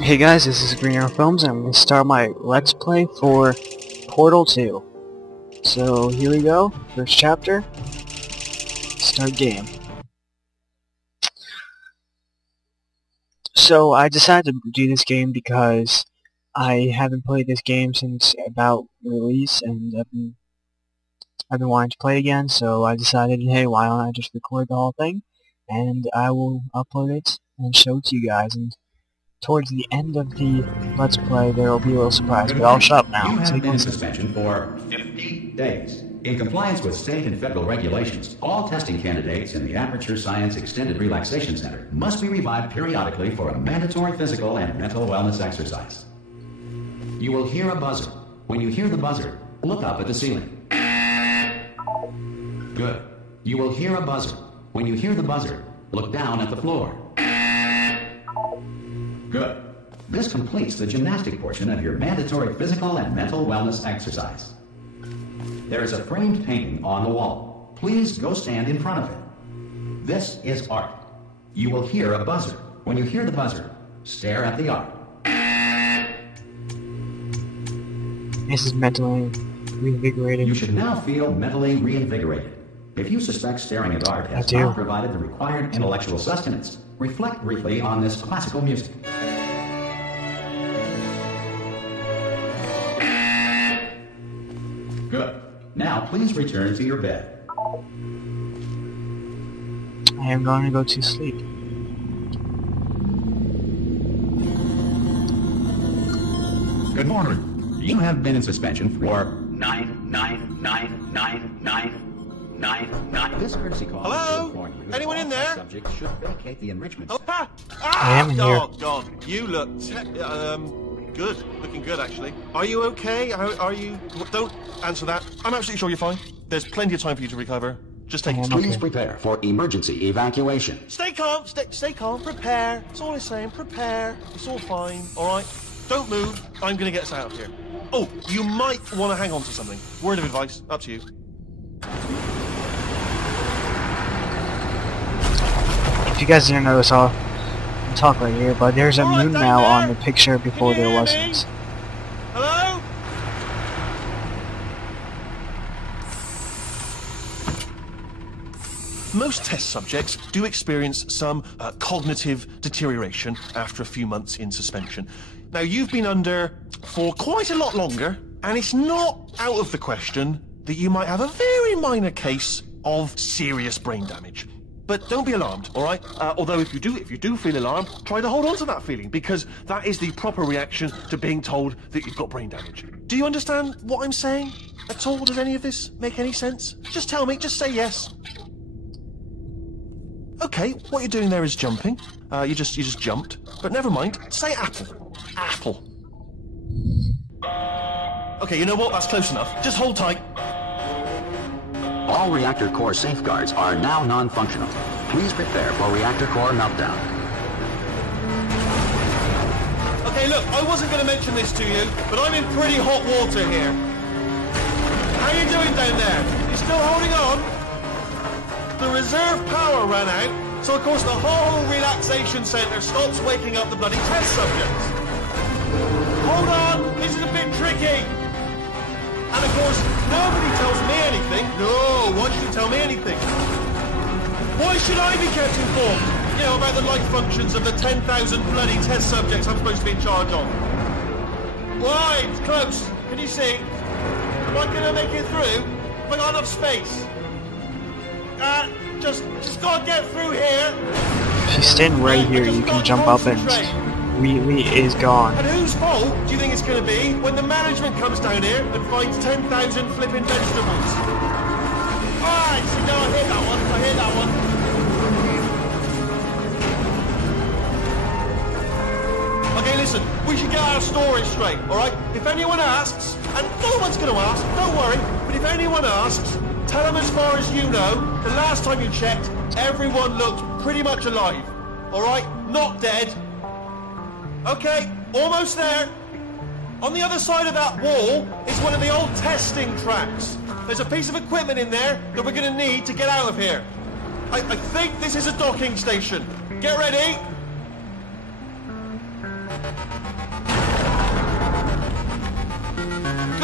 Hey guys, this is Green Arrow Films, and I'm going to start my Let's Play for Portal 2. So, here we go. First chapter. Start game. So, I decided to do this game because I haven't played this game since about release, and I've been wanting to play it again, so I decided, hey, why don't I just record the whole thing, and I will upload it and show it to you guys. And towards the end of the Let's Play, there will be a little surprise, but I'll shut up now. You have been in suspension for 50 days. In compliance with state and federal regulations, all testing candidates in the Aperture Science Extended Relaxation Center must be revived periodically for a mandatory physical and mental wellness exercise. You will hear a buzzer. When you hear the buzzer, look up at the ceiling. Good. You will hear a buzzer. When you hear the buzzer, look down at the floor. Good. This completes the gymnastic portion of your mandatory physical and mental wellness exercise. There is a framed painting on the wall. Please go stand in front of it. This is art. You will hear a buzzer. When you hear the buzzer, stare at the art. This is mentally reinvigorated. You should now feel mentally reinvigorated. If you suspect staring at art has not provided the required intellectual sustenance, reflect briefly on this classical music. Good. Now please return to your bed. I am going to go to sleep. Good morning. You have been in suspension for 9999999. This courtesy call. Hello? Anyone in there? Subject should vacate the enrichment. I am in here. Oh God, you look good. Looking good, actually. Are you okay? Are you? Don't answer that. I'm absolutely sure you're fine. There's plenty of time for you to recover. Just take it slow. Please prepare for emergency evacuation. Stay calm. Stay calm. Prepare. That's all I'm saying. Prepare. It's all fine. All right. Don't move. I'm gonna get us out of here. Oh, you might want to hang on to something. Word of advice. Up to you. If you guys didn't notice, I'll talk right here, but there's a moon now on the picture before there wasn't. Hello? Most test subjects do experience some cognitive deterioration after a few months in suspension. Now, you've been under for quite a lot longer, and it's not out of the question that you might have a very minor case of serious brain damage. But don't be alarmed, all right? Although if you do feel alarmed, try to hold on to that feeling, because that is the proper reaction to being told that you've got brain damage. Do you understand what I'm saying at all? Does any of this make any sense? Just tell me, just say yes. Okay, what you're doing there is jumping. You just jumped. But never mind. Say apple. Apple. Okay, you know what? That's close enough. Just hold tight. All reactor core safeguards are now non-functional. Please prepare for reactor core meltdown. Okay, look, I wasn't going to mention this to you, but I'm in pretty hot water here. How you doing down there? You still holding on? The reserve power ran out, so of course the whole relaxation centre stops waking up the bloody test subjects. Hold on, this is a bit tricky. And of course, nobody tells me anything. No, why should you tell me anything? Why should I be kept informed? You know, about the life functions of the 10,000 bloody test subjects I'm supposed to be in charge of. Right, it's close. Can you see? Am I going to make it through? Have I got enough space? Just gotta get through here. If you stand right here, you can jump up and Wheatley is gone. And whose fault do you think it's gonna be when the management comes down here and finds 10,000 flipping vegetables? Alright, so now I hear that one. Okay, listen, we should get our story straight, alright? If anyone asks, and no one's gonna ask, don't worry, but if anyone asks, tell them as far as you know, the last time you checked, everyone looked pretty much alive. Alright? Not dead. Okay, almost there. On the other side of that wall is one of the old testing tracks. There's a piece of equipment in there that we're going to need to get out of here. I think this is a docking station. Get ready.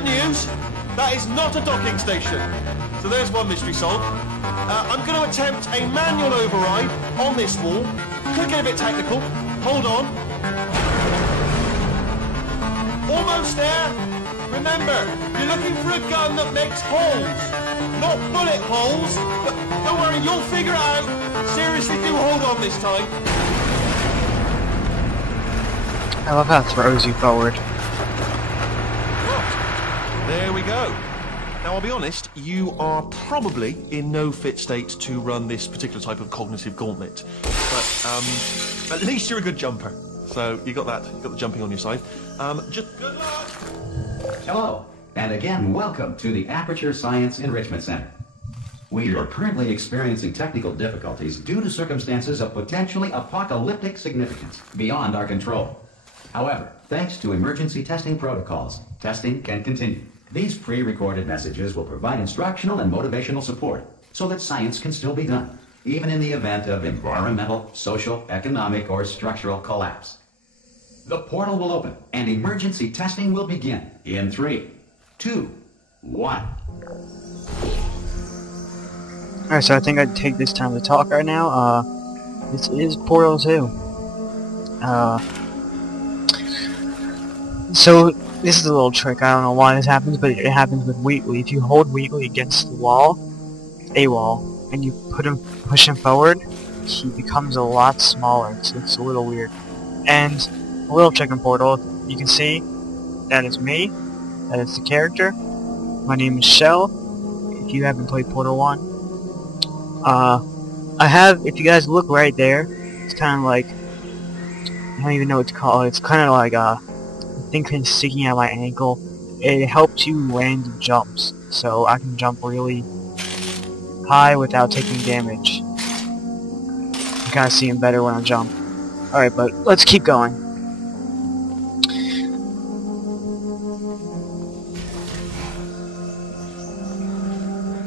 brilliant news. That is not a docking station. So there's one mystery solved. I'm going to attempt a manual override on this wall. Could get a bit technical. Hold on. Almost there. Remember, you're looking for a gun that makes holes. Not bullet holes. But don't worry, you'll figure it out. Seriously, do hold on this time. I love how it throws you forward. There we go. Now, I'll be honest, you are probably in no fit state to run this particular type of cognitive gauntlet. But at least you're a good jumper. So you got that, you got the jumping on your side. Just good luck! Hello, and again, welcome to the Aperture Science Enrichment Center. We are currently experiencing technical difficulties due to circumstances of potentially apocalyptic significance beyond our control. However, thanks to emergency testing protocols, testing can continue. These pre-recorded messages will provide instructional and motivational support so that science can still be done, even in the event of environmental, social, economic, or structural collapse. The portal will open and emergency testing will begin in 3, 2, 1. Alright, so I think I'd take this time to talk right now. This is Portal 2. So, this is a little trick. I don't know why this happens, but it happens with Wheatley. If you hold Wheatley against the wall, and you push him forward, he becomes a lot smaller. So it's a little weird. And a little trick in Portal, you can see that is me, that is the character. My name is Shell. If you haven't played Portal 1, I have. If you guys look right there, it's kind of like, I don't even know what to call it. It's kind of like thing kind of sticking out my ankle. It helps you land jumps, so I can jump really high without taking damage. You kind of see him better when I jump. Alright, but let's keep going.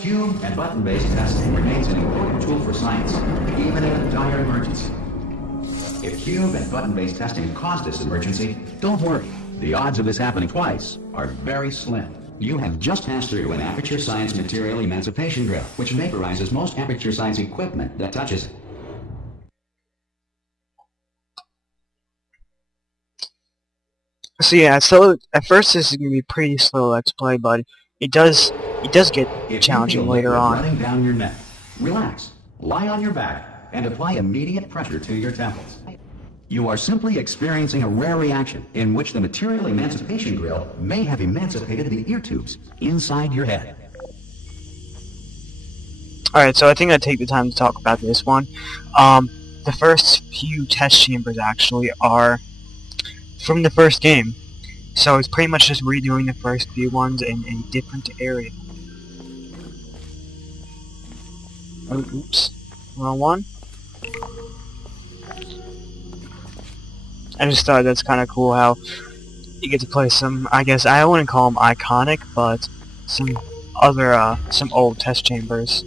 Cube and button-based testing remains an important tool for science, even in a dire emergency. If cube and button-based testing caused this emergency, don't worry. The odds of this happening twice are very slim. You have just passed through an Aperture Science material emancipation drill, which vaporizes most Aperture Science equipment that touches it. So yeah, so at first this is going to be pretty slow let's play, but it does get challenging later on. Running down your neck, relax, lie on your back, and apply immediate pressure to your temples. You are simply experiencing a rare reaction in which the material emancipation grill may have emancipated the ear tubes inside your head. Alright, so I think I'd take the time to talk about this one. The first few test chambers actually are from the first game. So it's pretty much just redoing the first few ones in a different area. Oh, oops. Wrong one. I just thought that's kind of cool how you get to play some, I guess, I wouldn't call them iconic, but some other, some old test chambers.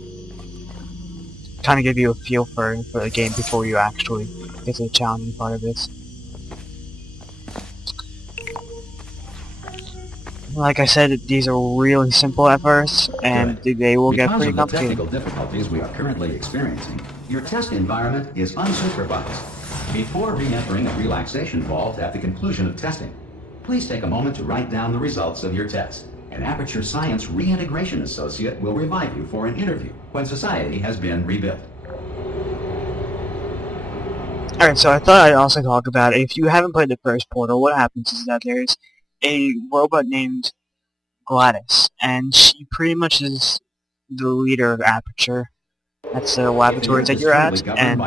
Kind of give you a feel for the game before you actually get to the challenging part of it. Like I said, these are really simple at first, and they will get pretty complicated. Because of the technical difficulties we are currently experiencing, your test environment is unsupervised. Before re-entering a relaxation vault at the conclusion of testing, please take a moment to write down the results of your test. An Aperture Science Reintegration Associate will revive you for an interview when society has been rebuilt. Alright, so I thought I'd also talk about, if you haven't played the first Portal, what happens is that there's a robot named Gladys, and she pretty much is the leader of Aperture. That's the laboratories that you're at, and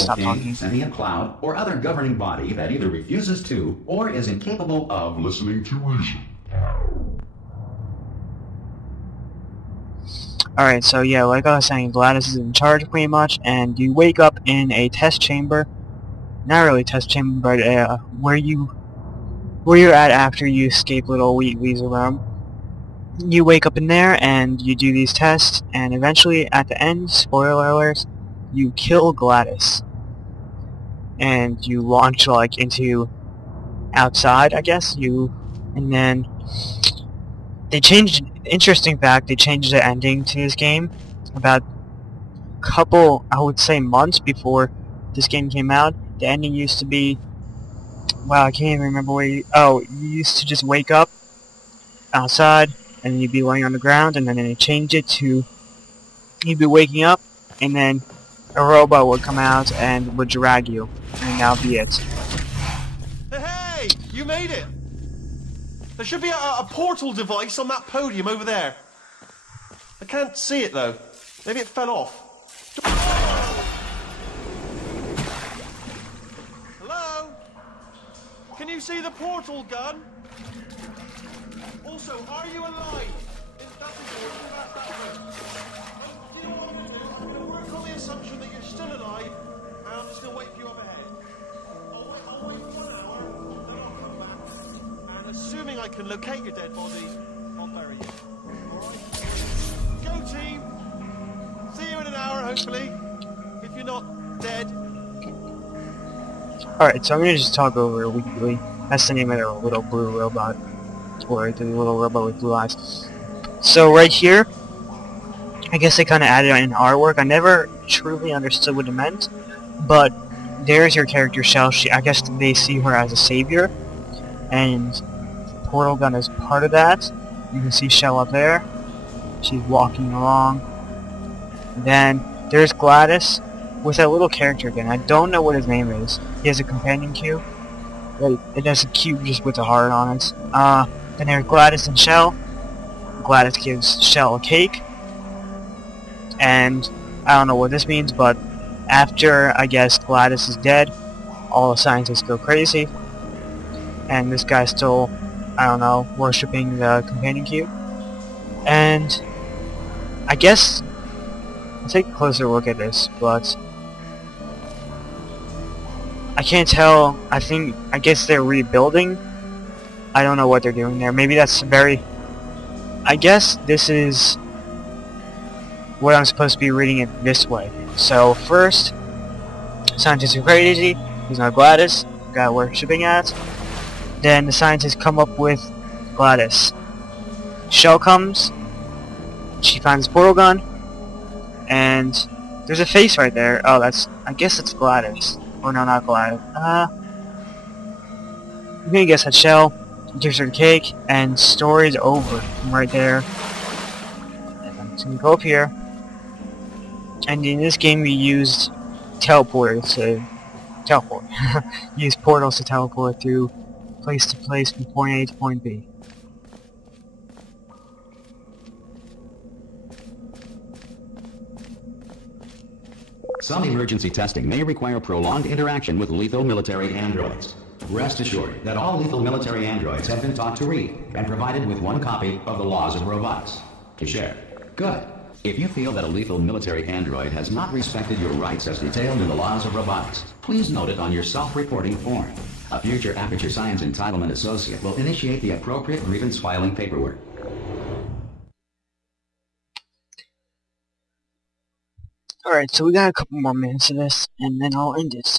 stop talking. Sentient cloud or other governing body that either refuses to or is incapable of listening to reason. Alright, so yeah, like I was saying, Gladys is in charge pretty much, and you wake up in a test chamber. Not really a test chamber, but where you're at after you escape little Wheatley's room. You wake up in there and you do these tests, and eventually at the end, spoiler alert, you kill Gladys. And you launch like into outside, I guess, and then they changed, interesting fact, they changed the ending to this game about a couple, I would say, months before this game came out. The ending used to be, wow, I can't even remember where you used to just wake up outside and you'd be laying on the ground, and then they changed it to you'd be waking up and then a robot would come out and would drag you, and that'll be it. Hey, you made it! There should be a portal device on that podium over there. I can't see it though. Maybe it fell off. Hello? Can you see the portal gun? Also, are you alive? That's important. That's that first. You know what I'm going to do? I'm going to work on the assumption that you're still alive, and I'm just going to wait for you up ahead. I'll wait for 1 hour, then I'll come back, and assuming I can locate your dead body, I'll bury you. Alright? Go team! See you in an hour, hopefully, if you're not dead. Alright, so I'm gonna just talk over weekly. That's the name of the little blue robot. Or the little robot with blue eyes. So right here, I guess they kinda added in artwork. I never truly understood what it meant, but there's your character Shell. I guess they see her as a savior, and portal gun is part of that. You can see Shell up there. She's walking along. Then there's GLaDOS with that little character again. I don't know what his name is. He has a companion cube. It has a cube just with a heart on it. Then there's GLaDOS and Shell. GLaDOS gives Shell a cake. And I don't know what this means, but after, I guess, GLaDOS is dead, all the scientists go crazy. And this guy's still, I don't know, worshipping the companion cube. And I guess I'll take a closer look at this, but I can't tell. I guess they're rebuilding. I don't know what they're doing there. Maybe that's I guess this is what I'm supposed to be reading it this way. So first, scientists are crazy. There's no GLaDOS. Guy worshipping at. Then the scientists come up with GLaDOS. Shell comes. She finds a portal gun. And there's a face right there. Oh, I guess it's GLaDOS. Or no, not GLaDOS. I'm gonna guess that's Shell. Gives her the cake, and story's over from right there. And I'm just gonna go up here. And in this game, we used teleporters to teleport. Use portals to teleport through place to place from point A to point B. Some emergency testing may require prolonged interaction with lethal military androids. Rest assured that all lethal military androids have been taught to read and provided with 1 copy of the Laws of Robotics to share. Good. If you feel that a lethal military android has not respected your rights as detailed in the Laws of Robotics, please note it on your self-reporting form. A future Aperture Science Entitlement Associate will initiate the appropriate grievance filing paperwork. Alright, so we got a couple more minutes of this, and then I'll end it.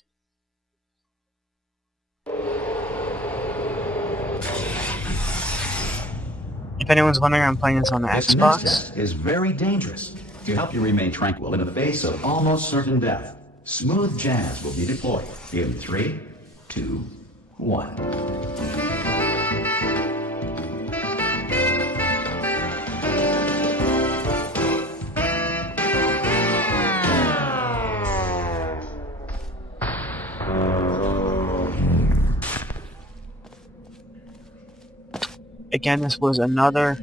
If anyone's wondering, I'm playing this on the This Xbox. test is very dangerous. To help you remain tranquil in the face of almost certain death, smooth jazz will be deployed in 3, 2, 1. Again, this was a another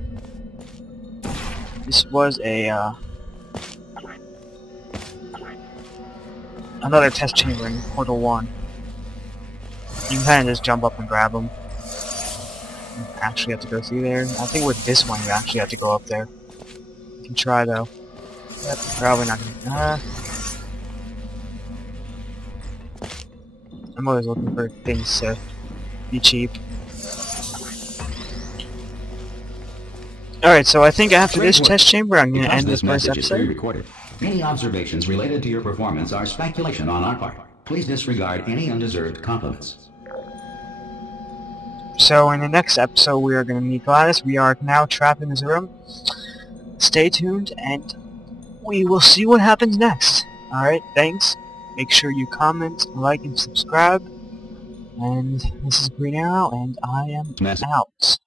test chamber in Portal 1. You can kind of just jump up and grab them. You actually have to go through there. I think with this one, you actually have to go up there. You can try though. Yep, probably not gonna. I'm always looking for things to be cheap. Alright, so I think after this test chamber, I'm going to end this first episode. Recorded. Any observations related to your performance are speculation on our part. Please disregard any undeserved compliments. So in the next episode we are going to meet Gladys. We are now trapped in this room. Stay tuned and we will see what happens next. Alright, thanks. Make sure you comment, like, and subscribe. And this is Green Arrow, and I am out.